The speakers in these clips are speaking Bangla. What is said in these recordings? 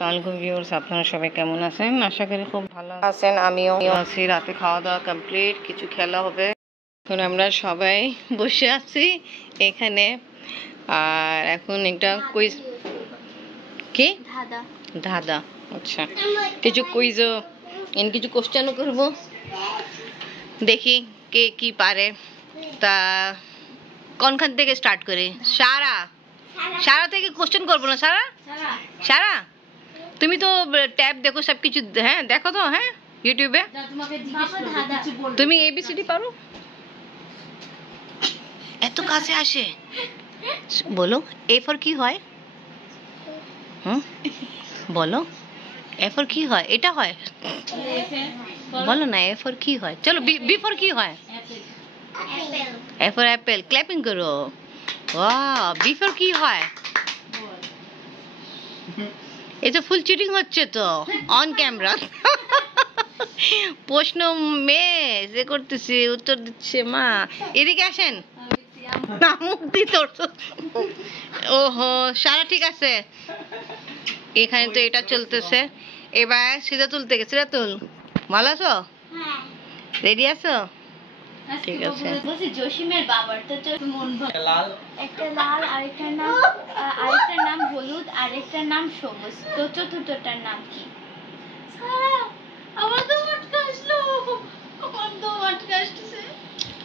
আসসালামু আলাইকুম ভিউয়ার্স, আপনারা সবাই কেমন আছেন? আশা করি খুব ভালো আছেন। আমিও আছি। রাতে খাওয়া দাওয়া কমপ্লিট, কিছু খেলা হবে। এখন আমরা সবাই বসে আছি এখানে। আর এখন একটা কুইজ, কি ধাঁধা, আচ্ছা কিছু কুইজ কিছু কোশ্চেনও করবো, দেখি কে কি পারে। তা কোনখান থেকে স্টার্ট করি? সারা থেকে কোশ্চেন করবো না? সারা তুমি তো ট্যাব দেখো সব কিছু, হ্যাঁ দেখো তো, হ্যাঁ ইউটিউবে। তুমি এবিসিডি পারো? এত কাছে আসে, বলো এ ফর কি হয়? বলো এ ফর কি হয়? এটা হয়, বলো না এ ফর কি হয়? চলো বি ফর কি হয়? এ ফর অ্যাপেল, ক্ল্যাপিং করো। ওয়াও, বি ফর কি হয়? এই তো ফুল চিটিং হচ্ছে তো অন ক্যামেরা। প্রশ্ন মেয়ে যে করতেছি, উত্তর দিচ্ছে মা। এদিকে আসেন না, মুক্তি তোর। ওহো, সারা ঠিক আছে। এখানে তো এটা চলতেছে। এবার সিরাতুল থেকে। সিরাতুল, ভালো আছো? রেডি আছো? ঠিক আছে। বলছি জসিমের বাবার তো একটা লাল, আরেকটার নাম হলুদ, আরেকটার নাম সবুজ, তো চতুর্থটার নাম কি? আমার তো মাটকা আসলো, আমার তো মাটকা আসছে।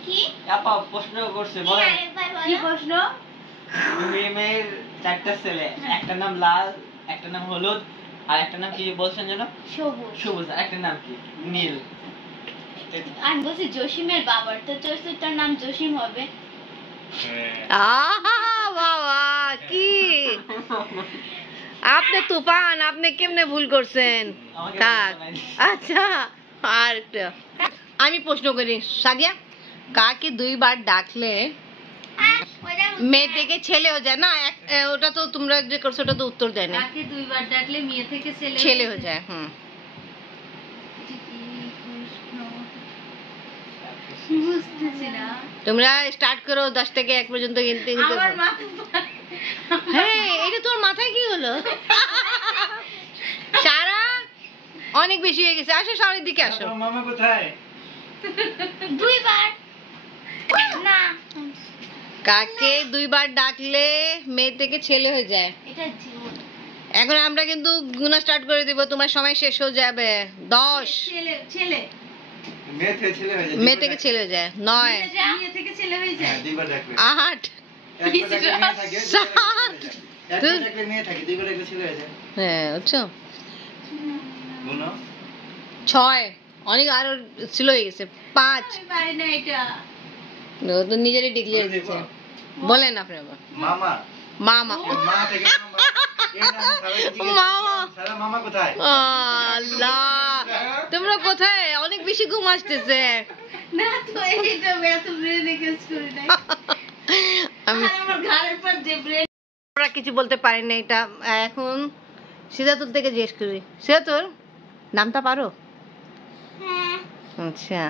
কি আপা প্রশ্ন করছে, বলেন কি প্রশ্ন? মেয়ের চারটা ছেলে, একটা নাম লাল, একটা নাম হলুদ, আর একটা নাম কি বলছেন যেন? সবুজ। আর একটা নাম কি? নীল। আমি বলছি জসিমের বাবার তো চতুর্থটার নাম জসিম হবে। বাবা কি আপনি তুফান, আপনি কেমনে ভুল করছেন? থাক, আচ্ছা আর আমি প্রশ্ন করি। সাদিয়া, কাকে দুইবার ডাকলে মেয়ে থেকে ছেলে হয়ে যায়? না, ওটা তো তোমরা যে করছো ওটা তো উত্তর দেয় না। কাকে দুইবার ডাকলে মেয়ে থেকে ছেলে হয়ে যায়? তোমরা স্টার্ট করো 10 থেকে 1 পর্যন্ত গিনতে। হ্যাঁ, এটা তোর মাথায় কি হলো? সারা অনেক বেশি হয়ে গেছে। আসো সামনের দিকে আসো। মামা কোথায়? দুইবার না, কাকে দুইবার ডাকলে মেয়ে থেকে ছেলে হয়ে যায়? এটা জীবন। এখন আমরা কিন্তু গুনা স্টার্ট করে দিব, তোমার সময় শেষ হয়ে যাবে। 10 ছেলে মেয়ে থেকে ছেলে হয়ে যায়। 9 মেয়ে থেকে ছেলে হয়ে যায়। 8 হ্যাঁ, বুঝছো? 6 অনেক আরো স্লো হয়ে গেছে। 5 পারি না এটা, ও তো নিজেরই ডিক্লেয়ার দিচ্ছে। বলেন আপনি। মামা মামা মামা কোথায়? আল্লাহ, তোমরা কোথায়? অনেক বেশি ঘুম আসতেছে। না তো এইটা এত ব্রেনে গেস করি নাই আমি, আমার ঘাড়ের পর যে ব্রেন। আমরা কিছু বলতে পারি না এটা। এখন সিরাতুল থেকে জিজ্ঞেস করি। সিরাতুল, নামটা পারো? হ্যাঁ। আচ্ছা,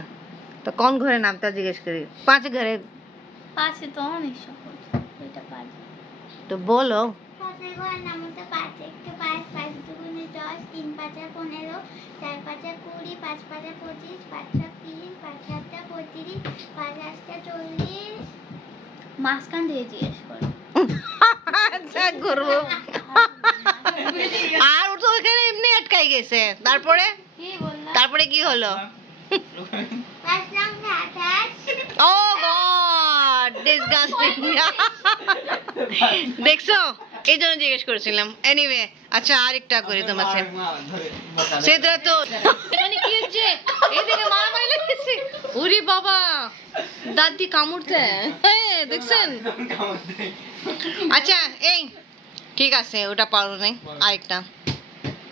তো কোন ঘরের নামটা জিজ্ঞেস করি? 5 ঘরের। 5 তো অনেক সহজ, এটা পারি তো বলো। 5 ঘরের নাম তো 5 1 5 5 2 10 3 5 15 4 5 20 5 5 25 5 6 30 5 7 35 5 8 40। মাসখান দিয়ে জিজ্ঞেস করো। আচ্ছা করবো। আর তো ওখানে এমনি আটকাই গেছে। তারপরে কি বললা? তারপরে কি হলো? ও গড, ডিসগাস্টিং। দেখছো, এই জন্য জিজ্ঞেস করেছিলাম। এনিওয়ে, আচ্ছা আরেকটা করি তোমার সাথে। সেটা তো মানে কি হচ্ছে, এইদিকে মারামারি লাগছে। ওরে বাবা, দাদি কামড়তে, হ্যাঁ দেখছেন? আচ্ছা এই ঠিক আছে, ওটা পারো নাই। আরেকটা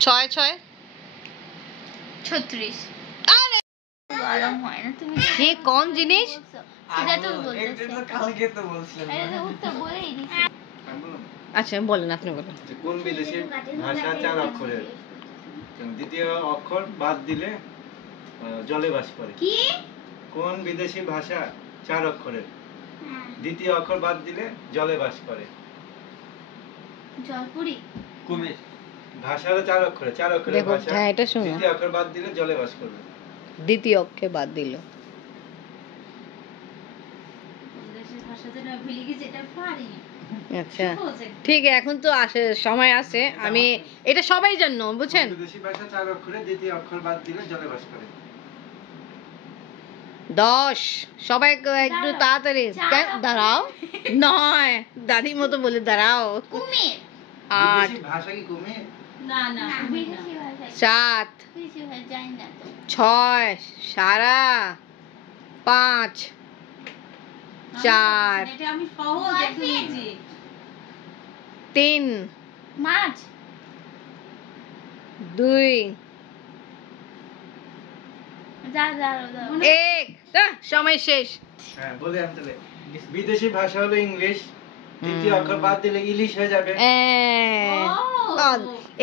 6 6 36। আরে গরম হয় না তুমি কি কোন জিনিস? সেটা তো বলতেছ, এটা তো কালকে তো বলছিলাম। এটা উত্তর বলেই দিছি। আচ্ছা বলেন, আপনি বলেন। কোন বিদেশি ভাষা 4 অক্ষরের? দ্বিতীয় অক্ষর বাদ দিলে জলে বাস করে। কি? কোন বিদেশি ভাষা 4 অক্ষরের? দ্বিতীয় অক্ষর বাদ দিলে জলে বাস করে। জলপুরি। কুমির। ভাষার 4 অক্ষরে, 4 অক্ষরের দেখো, ভাষা। হ্যাঁ, এটা শোনো। দ্বিতীয় অক্ষর বাদ দিলে জলে বাস করবে। দ্বিতীয় অক্ষরে বাদ দিল। আচ্ছা ঠিক আছে, এখন তো আসে সময় আছে, আমি এটা সবাই জন্য বুঝছেন। বিদেশি ভাষা 4 অক্ষরে, দ্বিতীয় অক্ষর বাদ দিলে জলে বাস করে। 10 সবাই একটু তাড়াতাড়ি দাঁড়াও, নয় দাদির মতো বলে দাঁড়াও। কুমির। 8 বিদেশি ভাষা কি কুমির? না না বিদেশি ভাষা 7 বিদেশি ভাষা জানি না তো। 6 সারা 5 4 এটা আমি সহজ একদম ইজি 3 মাছ 2 যা যা যা 1 সময় শেষ। হ্যাঁ বলে আমি তাহলে। বিদেশি ভাষা হলো ইংলিশ, দ্বিতীয় অক্ষর বাদ দিলে ইলিশ হয়ে যাবে।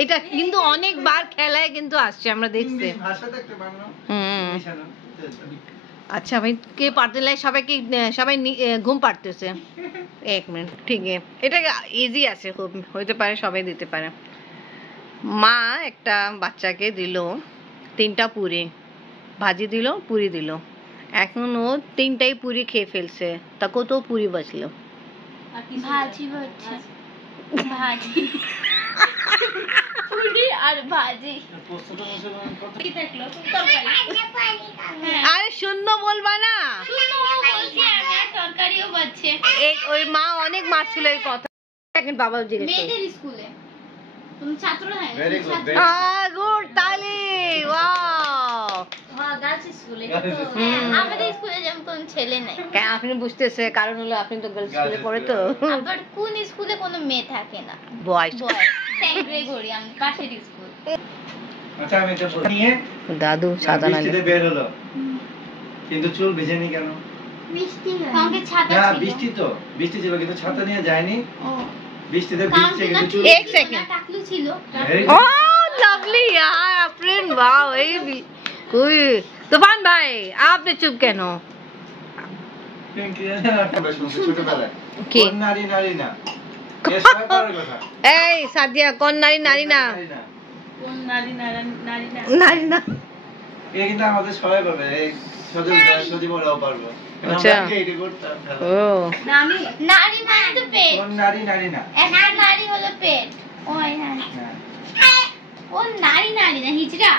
এটা কিন্তু অনেকবার খেলায় কিন্তু আসছে, আমরা দেখছি। ইংলিশ ভাষা তো একটা বাংলা মিশানো। আচ্ছা ভাই, কে পারতে লাই সবাইকে, সবাই ঘুম পাড়তেছে। 1 মিনিট, ঠিক আছে, এটা ইজি আছে খুব, হইতে পারে সবাই দিতে পারে। মা একটা বাচ্চাকে দিল 3টা পুরি, ভাজি দিল, পুরি দিল। এখন ও 3টাই পুরি খেয়ে ফেলছে, তা কত পুরি বাঁচলো? ভাজি হচ্ছে ভাজি পুরি আর ভাজি প্রশ্নটা মুসলমান কত কি থাকলো তরকারি। আরে শূন্য বলবা না, শুনো বলছি আমি, আর তরকারিও বাচ্ছে ওই মা অনেক মারছিল এই কথা। এখন বাবা জিজ্ঞেস করে মেয়েদের স্কুলে কোন ছাত্র নাই। Very good, very গুড তালি, ওয়াও। হ্যাঁ গার্লস স্কুলে। হুম। আমাদের স্কুলে যেমন কোন ছেলে নাই। কেন আপনি বুঝতেছে, কারণ হলো আপনি তো গার্লস স্কুলে Girls পড়ে তো। আবার কোন স্কুলে কোনো মেয়ে থাকে না, বয়স বয় সেন্ট গ্রেগরি আমি পাশের স্কুল। আচ্ছা আমি এটা বলি নিয়ে দাদু সাদা নালে বৃষ্টিতে বের হলো, কিন্তু চুল ভিজেনি কেন? মিষ্টি সঙ্গে ছাতা না ছিল। বৃষ্টি ছিল কিন্তু ছাতা নিয়ে যায়নি। ও বৃষ্টিতে ভিজছে কিন্তু চুল। এক সেকেন্ড। টাকলু ছিল। Very ও good. लवली यार अफरीन, वाह ये भी कोई। तूफान भाई आपने चुप কেন? আমরা শুনছি ছোটবেলায়। কি? কোন নারী নারী না। এ সবাই পারার কথা। এই সাদিয়া, কোন নারী নারী না? কোন নারী নারী না নারী না। এটা কিন্তু আমাদের সবাই পারবে, এই সজীব ওরাও পারবো। আচ্ছা। আমরা এইটা করতাম। ও না আমি নারী মানে তো পেট। কোন নারী নারী না। একটা নারী হলো পেট। ওই না। না, কোন নারী নারী না হিজড়া।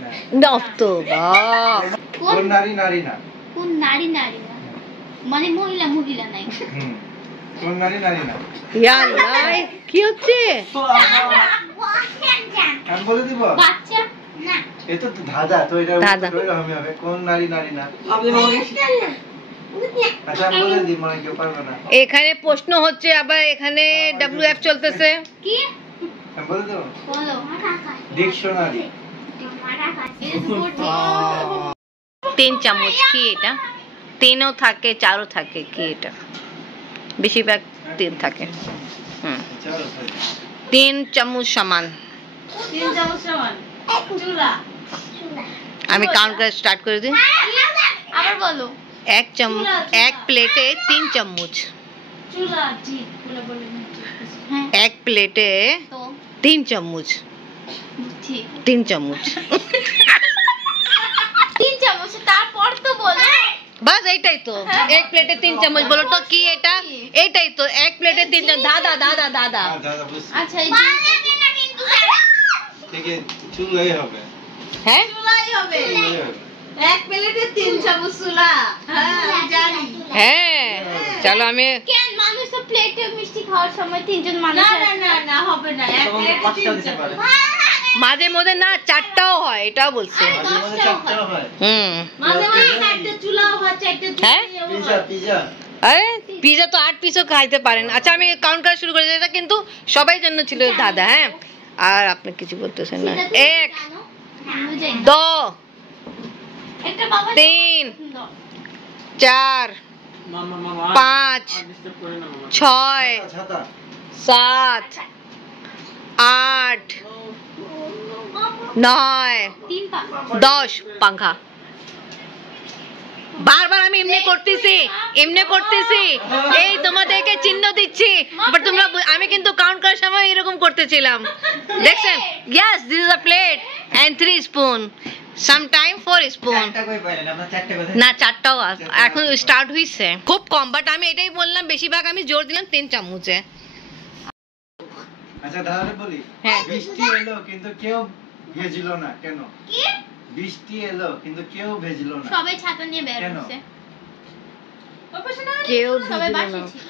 না। দাও তো বাহ। কোন নারী নারী না। কোন নারী নারী না মানে মহিলা মহিলা নাই। হুম। কোন নারী নারী না। ইয়া আল্লাহ, কি হচ্ছে? আমি বলে দিব। বাচ্চা না। এটা তো ধাঁধা, তো এটা ধাঁধা। ওইরকমই হবে। কোন নারী নারী না। আপনি বলেন আচ্ছা আমি বলে দিই, মনে কেউ পারবে না। এখানে প্রশ্ন হচ্ছে, আবার এখানে ডব্লিউএফ চলতেছে। কি আমি বলে দেবো। বলো ডিকশনারি। এটা তো কঠিন। 3 চামচ কি এটা? 3ও থাকে, 4ও থাকে, কি এটা? বেশিরভাগ 3 থাকে। হুম, চলো 3 চামচ সমান। 3 চামচ সমান চুলা। আমি কাউন্ট করে স্টার্ট করে দিই। আবার বলো 1 চামচ, 1 প্লেটে 3 চামচ। চুলা ঠিক বলে বলে হ্যাঁ 1 প্লেটে তো 3 চামচ। ঠিক 3 চামচ 3 চামচ তারপর তো বলো। বাস এইটাই তো। 1 প্লেটে 3 চামচ বলো তো কি এটা? এইটাই তো, 1 প্লেটে 3 চামচ। দাদা দাদা দাদা। দাদা বুঝছি। আচ্ছা এই বাংলা কিন্তু ঠিক আছে, চুলাই হবে। হ্যাঁ চুলাই হবে। চুলাই হবে। এক প্লেটে 3 চামচ চুলা। হ্যাঁ আমি জানি। হ্যাঁ, চলো আমি কেন মানুষ তো প্লেটে মিষ্টি খাওয়ার সময় 3 জন মানুষ না আছে। না না না হবে না, এক তখন প্লেটে 5টা 3 দিতে পারে। চামচ। মাঝে মধ্যে না 4টাও হয়, এটাও বলছে। মাঝে মাঝে 4টাও হয়। হুম, মাঝে মাঝে 4টে চুলাও হয়, 4টে হ্যাঁ? Pizza pizza. আরে পিজা তো 8 পিসও খাইতে পারেন। আচ্ছা আমি কাউন্ট করা শুরু করেছি, এটা কিন্তু সবাই জন্য ছিল দাদা। হ্যাঁ, আর আপনি কিছু বলতেছেন না। 1 2 একটা বাবা 3 4 মামা মামা 5 ডিস্টার্ব করে না মামা। 6 ছাতা। 7 8 9 3 পা 10 পাঙ্খা। বারবার আমি এমনি করতেছি এই তোমাদেরকে চিহ্ন দিচ্ছি, বাট তোমরা আমি কিন্তু কাউন্ট করার সময় এরকম করতেছিলাম, দেখছেন? Yes, this is a plate and 3 spoon, sometime 4 spoon. না, 4টাও এখন স্টার্ট হইছে, খুব কম, বাট আমি এটাই বললাম, বেশিরভাগ আমি জোর দিলাম 3 চামচে। আচ্ছা দাদা বলি, হ্যাঁ। বৃষ্টি এলো কিন্তু কেউ ভেজলো না কেন? বৃষ্টি এলো কিন্তু কেউ ভেজলো না, সবাই ছাতা নিয়ে বের কেন? হচ্ছে, কেউ সবাই ভিজলো বাসায় না। ছিল।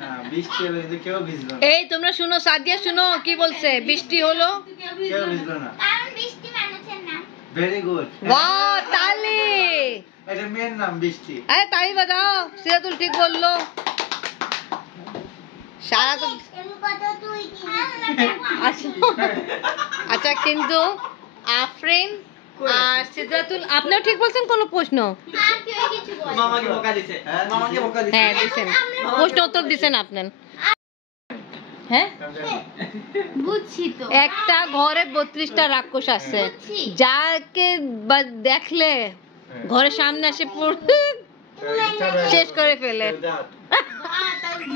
না বৃষ্টি এলো কিন্তু কেউ ভিজলো না, এই তোমরা শুনো, সাদিয়া শুনো কি বলছে, বৃষ্টি হলো, কেউ ভিজলো না। কারণ বৃষ্টি মানুষের নাম। ভেরি গুড, বাহ, তালি, এটা মেয়ের নাম বৃষ্টি। আরে তালি বাজাও, সিরাতুল ঠিক বললো। সারা তো আচ্ছা, আচ্ছা, কিন্তু আফরিন আর সিদ্ধাতুল আপনিও ঠিক বলছেন, কোনো প্রশ্ন? আর কেউ কিছু বলে মামাকে বকা দিছে, মামাকে বকা দিছে। হ্যাঁ দিছেন, প্রশ্ন উত্তর দিছেন আপনার। হ্যাঁ, বুঝছি তো। একটা ঘরে 32টা রাক্ষস আছে, বুঝছি। যাকে দেখলে ঘরের সামনে আসে শেষ করে ফেলে।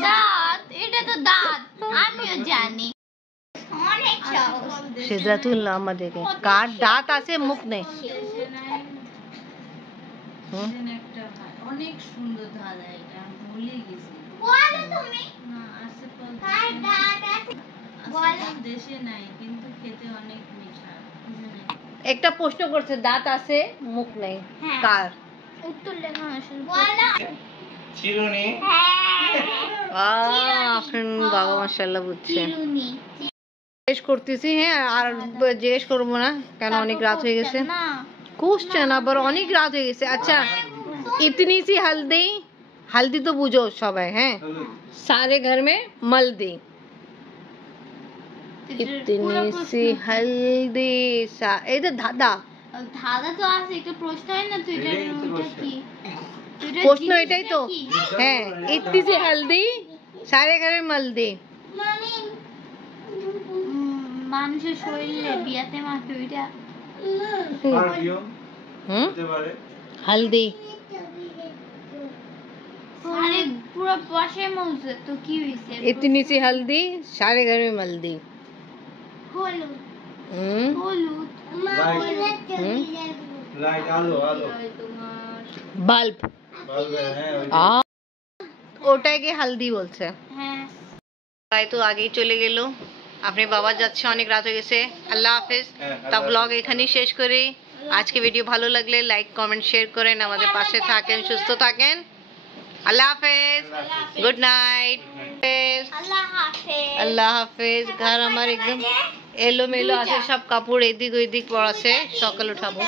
দাঁত, এটা তো দাঁত, আমিও জানি। অনেক সহজ। সিদ্ধাতুল আমাদেরকে, কার দাঁত আছে মুখ নেই? হুম? অনেক সুন্দর ধাঁধা, এটা আমি ভুলে গেছি। বলো তুমি। না, আশেপাশে কার দাঁত আছে? বলো। দেশে নাই, কিন্তু খেতে অনেক মিঠা। কি জানি? একটা প্রশ্ন করছে, দাঁত আছে মুখ নেই, হ্যাঁ। কার? উত্তর লেখা আসলে। বলো। চিরুনি। হ্যাঁ। আফরিন বাবা মাশাআল্লাহ বুঝছে। চিরুনি। জিজ্ঞেস করতেছি, হ্যাঁ, আর জিজ্ঞেস করবো না, কেন অনেক রাত হয়ে গেছে। না। কোশ্চেন আবার অনেক রাত হয়ে গেছে। আচ্ছা, ইতনি সি হলদি, हल्दी तो बुझो সবাই, হ্যাঁ, सारे घर में मल्दी, इतनी सी हल्दी, এই তো ধাঁধা, ধাঁধা তো আছে, একটা প্রশ্ন হয় না, তুই এটা এটাই তো ওটা প্রশ্ন। কি? তুই প্রশ্ন এটাই তো, কি? হ্যাঁ, इतनी सी हल्दी सारे घर में मल्दी। মানুষের শরীরে বিয়াতে মাখে ওইটা। পারফিউম হুম, হতে পারে। हल्दी, আরে পুরো পাশে মৌজে তো কি হইছে? इतनी सी हल्दी सारे घर में मल्दी। হলুদ। হুম, হলুদ। হুম, লাইট, আলো বাল্ব, বাল্বে, হ্যাঁ ওই ওটাকে হালদি বলছে। হ্যাঁ। তাই তো আগেই চলে গেল, আপনি বাবা যাচ্ছে, অনেক রাত হয়ে গেছে। আল্লাহ হাফেজ। হ্যাঁ, তা আল্লাহ ব্লগ হাফেজ। এখানেই শেষ করি। আজকে ভিডিও ভালো লাগলে লাইক কমেন্ট শেয়ার করেন, আমাদের পাশে থাকেন, সুস্থ থাকেন। আল্লাহ হাফেজ, গুড নাইট। আল্লাহ হাফেজ। আল্লাহ হাফেজ। ঘর আমার একদম এলোমেলো আছে, সব কাপড় এদিক ওইদিক পড়াছে, সকাল উঠাবো।